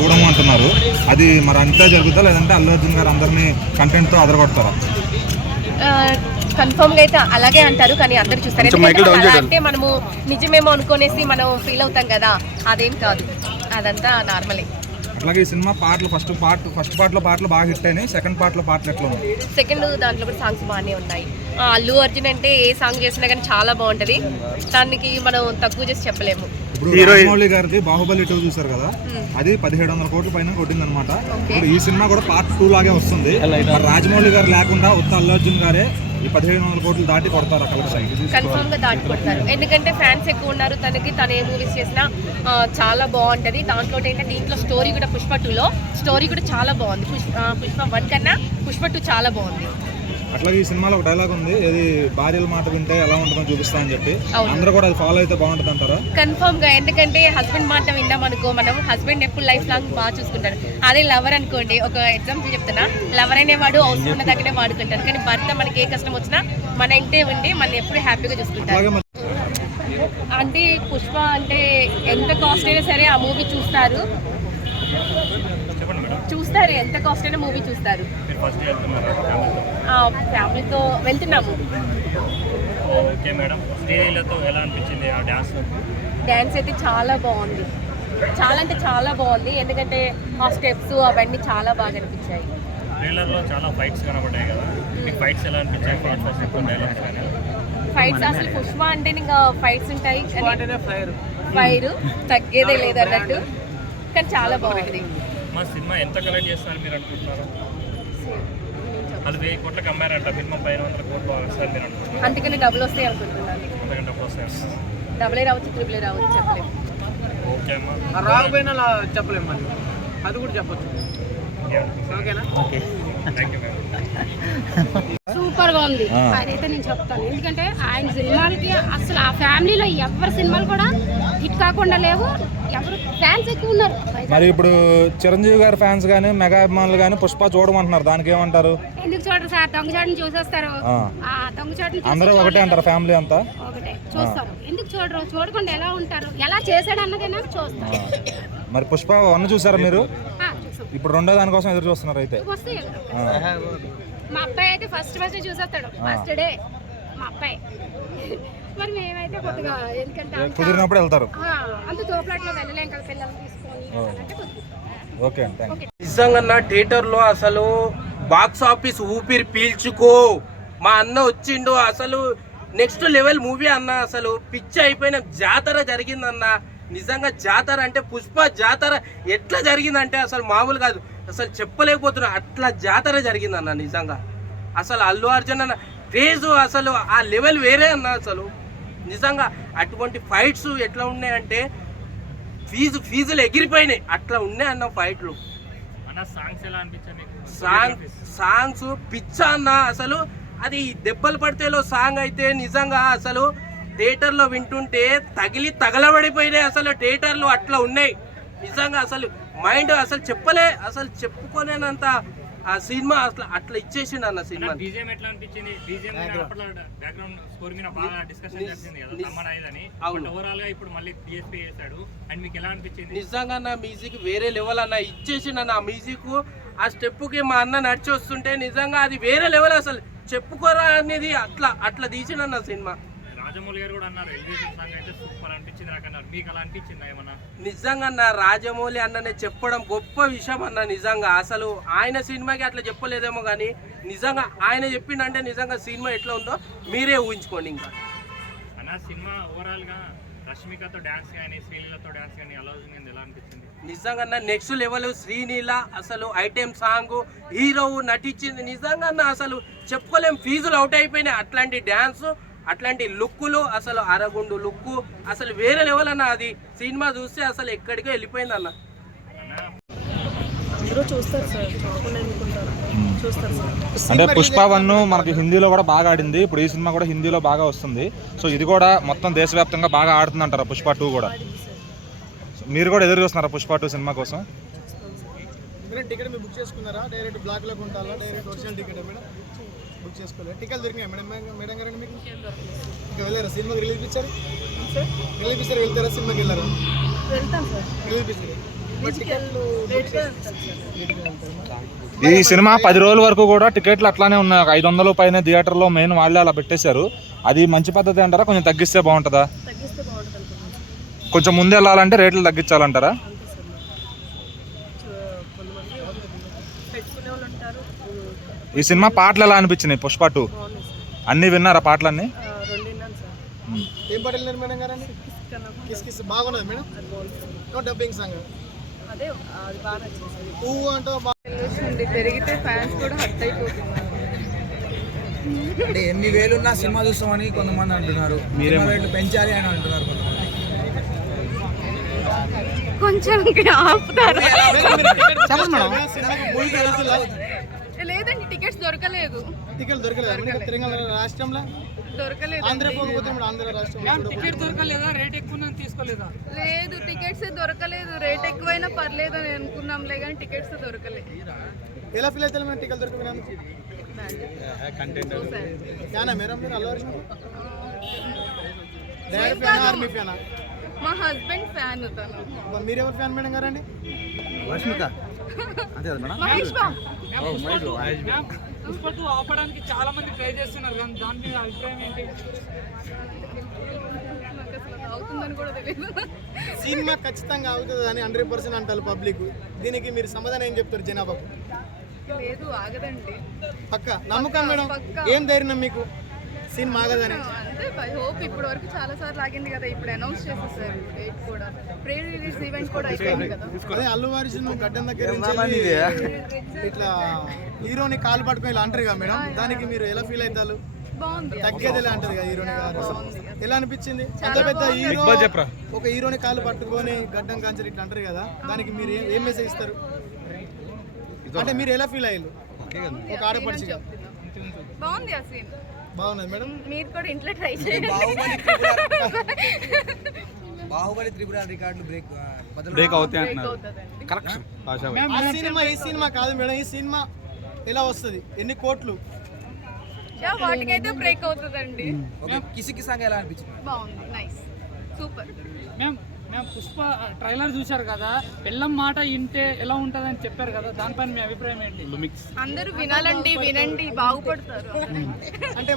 చూడము అంటున్నారు. అది మరి అంతే జరుగుతుందా, లేదంటే అల్లు అర్జున్ గారు అందరినీ కంటెంట్తో అదరగొడతారా? కన్ఫర్మ్గా అయితే అలాగే అంటారు, కానీ అందరు చూస్తారు. అంటే మనము నిజమేమో అనుకునేసి మనం ఫీల్ అవుతాం కదా, అదేం కాదు, అదంతా నార్మలే. అట్లాగే ఈ సినిమా పాటలు ఫస్ట్ పార్ట్లో పాటలు బాగా హిట్ అయినాయి. సెకండ్ పార్ట్లో పాటలు ఎట్లా ఉన్నాయి? సెకండ్ దాంట్లో కూడా సాంగ్స్ బాగానే ఉన్నాయి. అల్లు అర్జున్ అంటే ఏ సాంగ్ చేసినా కానీ చాలా బాగుంటది, దానికి మనం తక్కువ చేసి చెప్పలేము. ఇప్పుడు రాజమౌళి గారిది బాహుబలి 2 చూసారు కదా, అది 1700 కోట్ల పైన కొట్టింది అనమాట. ఇప్పుడు ఈ సినిమా కూడా పార్ట్ 2 లాగే వస్తుంది. రాజమౌళి గారు లేకుండా ఉత్త అల్లు అర్జున్ గారే ఈ 1500 కోట్లు దాటి కొడతారు కన్ఫర్మ్ గా దాటి కొడతారు. ఎందుకంటే ఫ్యాన్స్ ఎక్కువ ఉన్నారు తనకి. తను ఏ మూవీస్ చేసినా చాలా బాగుంటది. దాంట్లో ఏంటంటే దీంట్లో స్టోరీ కూడా పుష్ప 2లో స్టోరీ కూడా చాలా బాగుంది. పుష్ప 1 కన్నా పుష్ప 2 చాలా బాగుంది. అట్లాగే ఈ సినిమాలో ఒక డైలాగ్ ఉంది, ఏది భార్యల మాట వింటే ఎలా ఉంటుందో చూపిస్తా అని చెప్పి. అందరూ కూడా అది ఫాలో అయితే బాగుంటుంది అంటారా? కన్ఫర్మ్ గా. ఎందుకంటే హస్బెండ్ మాట విన్నాం అనుకో, మనం హస్బెండ్ ఎప్పుడు లైఫ్ లాంగ్ బాగా చూసుకుంటారు. అదే లవర్ అనుకోండి, ఒక ఎగ్జాంపుల్ చెప్తున్నా, లవర్ అనేవాడు అవసరం ఉన్న దగ్గరే వాడుకుంటారు, కానీ భర్త మనకి ఏ కష్టం వచ్చినా మన ఇంటే ఉండి మనం ఎప్పుడు హ్యాపీగా చూసుకుంటారు. అంటే పుష్ప అంటే ఎంత కాస్ట్ అయినా సరే ఆ మూవీ చూస్తారు, ఎంత కాస్ట్ అయినా మూవీ చూస్తారు. ఫ్యామిలీతో వెళ్తున్నాము. డ్యాన్స్ అయితే చాలా బాగుంది, చాలా అంటే చాలా బాగుంది. ఎందుకంటే ఆ స్టెప్స్ అవన్నీ చాలా బాగా అనిపించాయి. ఫైట్స్ అసలు పుష్ప అంటే ఇంకా ఫైట్స్ ఉంటాయి, ఫైర్ తగ్గేదే లేదు అన్నట్టు, కానీ చాలా బాగుంది. మా సినిమా ఎంత కలెక్ట్ చేస్తారు మీరు అనుకుంటున్నారు? అది 1000 కోట్లకు అమ్మారంట, మినిమం 500 కోట్లు వస్తారు మీరు అనుకుంటున్నారు? అందుకని డబ్బులు వస్తాయి అనుకుంటున్నాను. డబ్బులే రావచ్చు, ట్రిపులే రావచ్చు, చెప్పలేము. ఓకే అమ్మా, రాకపోయినా చెప్పలేము, మరి అది కూడా చెప్పచ్చు. ఓకేనా? Okay, thank you. సూపర్ గా ఉంది అదైతే నేను చెప్తాను. ఎందుకంటే ఆయన సినిమాలకి అసలు ఆ ఫ్యామిలీలో ఎవరి సినిమాలు కూడా హిట్ కాకుండా లేవు, ఎవరు ఫ్యాన్స్ ఎక్కువ ఉన్నారు. మరి ఇప్పుడు చిరంజీవి గారి ఫ్యాన్స్ కానీ మెగా అభిమానులు కానీ పుష్ప చూడమంటున్నారు, దానికి ఏమంటారు? ఎందుకు చూడరు సార్, దొంగచాటుని చూసేస్తారు. దొంగచాటుని అందరూ ఒకటే అంటారు, ఫ్యామిలీ అంతా ఒకటే చూస్తారు. ఎందుకు చూడరు? చూడకుండా ఎలా ఉంటారు? ఎలా చేశాడు అన్నదైనా చూస్తారు. మరి పుష్ప 1 చూసారా మీరు? ఇప్పుడు రెండో దానికోసం ఎదురు చూస్తున్నారు అయితే? మా అబ్బాయి అయితే ఫస్ట్ చూసేస్తాడు, ఫస్ట్ డే మా అబ్బాయి. మరి మేమైతే కొద్దిగా ఎందుకంటే కుదిరినప్పుడు వెళ్తారు, అంత తోపులాట్లో వెళ్ళలేం కదా పిల్లలు తీసుకొని. ఓకే, నిజంగా థియేటర్లో అసలు బాక్స్ ఆఫీస్ ఊపిరి పీల్చుకో, మా అన్న వచ్చిండు, అసలు నెక్స్ట్ లెవెల్ మూవీ అన్న, అసలు పిచ్చి అయిపోయిన జాతర జరిగిందన్న. నిజంగా జాతర అంటే పుష్ప జాతర ఎట్లా జరిగిందంటే అసలు మామూలు కాదు, అసలు చెప్పలేకపోతున్నా, అట్లా జాతర జరిగిందన్న. నిజంగా అసలు అల్లు అర్జున్ అన్న క్రేజ్ అసలు ఆ లెవెల్ వేరే అన్న. అసలు నిజంగా అటువంటి ఫైట్స్ ఎట్లా ఉన్నాయంటే ఫీజులు ఎగిరిపోయినాయి, అట్లా ఉన్నాయి అన్న ఫైట్లు. సాంగ్స్ పిచ్చ అన్న. అసలు అది దెబ్బలు పడితేలో సాంగ్ అయితే నిజంగా అసలు థియేటర్లో వింటుంటే తగలబడిపోయినాయి. అసలు థియేటర్లు అట్లా ఉన్నాయి నిజంగా. అసలు మైండ్ అసలు చెప్పుకోలేనంత ఆ సినిమా అసలు అట్లా ఇచ్చేసిండు అన్న సినిమా. నిజంగా నా మ్యూజిక్ వేరే లెవెల్ అన్న, ఇచ్చేసిండు అన్న. ఆ మ్యూజిక్ ఆ స్టెప్ కి మా అన్న నడిచి వస్తుంటే నిజంగా అది వేరే లెవెల్, అసలు చెప్పుకోరా అనేది అట్లా తీసిండు అన్న సినిమా. రాజమౌళి గారు కూడా అన్నారు ఎలివేషన్ సాంగ్ అయితే సూపర్ అనిపించింది నాకు అన్నారు, మీకు అలా అనిపించిందా ఏమన్నా? నిజంగా అన్న రాజమౌళి అన్ననే చెప్పడం గొప్ప విషయం అన్న. నిజంగా అసలు ఆయన సినిమాకి అట్లా చెప్పలేదేమో కానీ నిజంగా ఆయన చెప్పిండంటే నిజంగా సినిమా ఎట్లా ఉందో మీరే ఊహించుకోండి. ఇంకా అన్న సినిమా ఓవరాల్ గా రష్మికతో డాన్స్ కానీ శ్రీలీలతో డాన్స్ కానీ ఎలా అనిపించింది? నిజంగా నెక్స్ట్ లెవెల్. శ్రీలీల అసలు ఐటెం సాంగ్, హీరో నటించింది నిజంగా అసలు చెప్పుకోలేం, ఫీజులు అవుట్ అయిపోయినాయి. అట్లాంటి డ్యాన్స్, అట్లాంటి లుక్కులు, అసలు అరగుండు లుక్కు అసలు వేరే లెవెల్ అన్న. అది సినిమా చూస్తే అసలు ఎక్కడికో వెళ్ళిపోయింది అన్న. అంటే పుష్ప 1 మనకి హిందీలో కూడా బాగా ఆడింది, ఇప్పుడు ఈ సినిమా కూడా హిందీలో బాగా వస్తుంది. సో ఇది కూడా మొత్తం దేశవ్యాప్తంగా బాగా ఆడుతుంది అంటారా పుష్ప 2 కూడా? మీరు కూడా ఎదురు చూస్తున్నారా పుష్ప 2 సినిమా కోసం? టికెట్ మీరు బుక్ చేసుకున్నారా? డైరెక్ట్ బ్లాక్లో కొంటారా? Direct original ticket madam book చేసుకోలేదు? టికెట్ దొరికినాయి మేడం గారండి మీకు? ఇంకా వెళ్ళారా సినిమాకి? రిలీజ్ పిక్చర్ వెళ్తారా? సినిమాకి వెళ్ళారా? వెళ్తాం సార్. రిలీజ్ పిక్చర్ ఈ సినిమా 10 రోజుల వరకు కూడా టికెట్లు అట్లానే ఉన్నాయి. 500 పైన థియేటర్లో మెయిన్ వాళ్ళే అలా పెట్టేశారు. అది మంచి పద్ధతి అంటారా? కొంచెం తగ్గిస్తే బాగుంటుందా? కొంచెం ముందు వెళ్ళాలంటే రేట్లు తగ్గించాలంటారా? ఈ సినిమా పాటలు ఎలా అనిపించినాయి? పుష్ప 2 అన్నీ విన్నారా పాటలన్నీ? ఏం పాటలు విన్నారు మేడం గారు? కిస్ కిస్ బాగున్నది మేడం. డబ్బింగ్ సాంగ్ అంటూ పెరిగితే ఫ్యాన్స్ కూడా హర్ట్ అయిపోతున్నారు. అంటే ఎన్ని వేలున్నా సినిమా చూస్తామని కొంతమంది అంటున్నారు, సినిమా రేట్లు పెంచాలి అని అంటున్నారు కొంతమంది. కొంచెం ఆపుతారు. లేదండి, టికెట్స్ దొరకలేదు. టికెట్ దొరకలేదు తెలంగాణ రాష్ట్రంలో, దొరకలేదు. ఆంధ్ర పోకపోతే ఆంధ్ర రాష్ట్రంలో టికెట్ దొరకలేదా? రేట్ ఎక్కువ తీసుకోలేదా? లేదు, టికెట్స్ దొరకలేదు. రేట్ ఎక్కువైనా పర్లేదు అని అనుకున్నాంలే, కానీ టికెట్స్ దొరకలేదు. ఎలా ఫీల్ అవుతారు మేడం టికెట్ దొరకలేదు? ఫ్యానా మేడం మీరు? అల్లు అర్జున్ డైరెక్ట్ ఫ్యానా ఆర్మీ ఫ్యానా? మా హస్బెండ్ ఫ్యాన్ తను. మీరెవరు ఫ్యాన్ మేడం గారండి? మహేష్ బాబు. పుష్ప 2 ఆపడానికి చాలా మంది ట్రై చేస్తున్నారు, కానీ దాని మీద అభిప్రాయం ఏంటి? నాకు అసలు అవుతుందని కూడా తెలియదు. సినిమా ఖచ్చితంగా అవుతుంది అని 100% అంటారు పబ్లిక్. దీనికి మీరు సమాధానం ఏం చెప్తారు జనాభాకు? లేదు, ఆగదండి. పక్క నమ్మకం మేడం? పక్కా. ఏం ధైర్యం మీకు సినిమా ఆగదని? అంటే ఐ హోప్. ఇప్పటి వరకు చాలా సార్లు ఆగింది కదా, ఇప్పుడు అనౌన్స్ చేసేసారు డేట్ కూడా. ప్రీ రిలీజ్ ఈవెంట్ కూడా అయిపోయింది కదా. అదే అల్లు అర్జున్ గడ్డం దగ్గర నుంచి ఇట్లా హీరోని కాలు పట్టుకొని ఇలా అంటారు కదా మేడం, దానికి మీరు ఎలా ఫీల్ అవుతారు? బాగుంది. తగ్గేదిలా అంటారు కదా హీరోని గారు. ఎలా అనిపించింది? అంత పెద్ద హీరో ఒక హీరోని కాలు పట్టుకొని గడ్డం కాంచరు ఇట్లా అంటారు కదా, దానికి మీరు ఏం మెసేజ్ ఇస్తారు? అంటే మీరు ఎలా ఫీల్ అయ్యారు ఒక ఆడపడిచి? బాగుంది ఆ సీన్. బాగున్నది మేడం. మీరు కూడా ఇంట్లో ట్రై చేయండి. బాహుబలి త్రిపుర రికార్డులు బ్రేక్ అవుతాయి అంటున్నారు. అవుతుందండి. కరెక్షన్ ఈ సినిమా కాదు మేడం, ఈ సినిమా ఎలా వస్తుంది? ఎన్ని కోట్లు? యా, వాటికైతే బ్రేక్ అవుతుందండి. కిసికి సాంగ్ ఎలా అనిపించింది? బాగుంది, నైస్, సూపర్. మేము పుష్ప ట్రైలర్ చూశారు కదా, పెళ్ళం మాట ఇంటే ఎలా ఉంటుందని చెప్పారు కదా, దానిపైన మీ అభిప్రాయం ఏంటి? అందరూ వినాలండి, వినండి, బాగుపడతారు. అంటే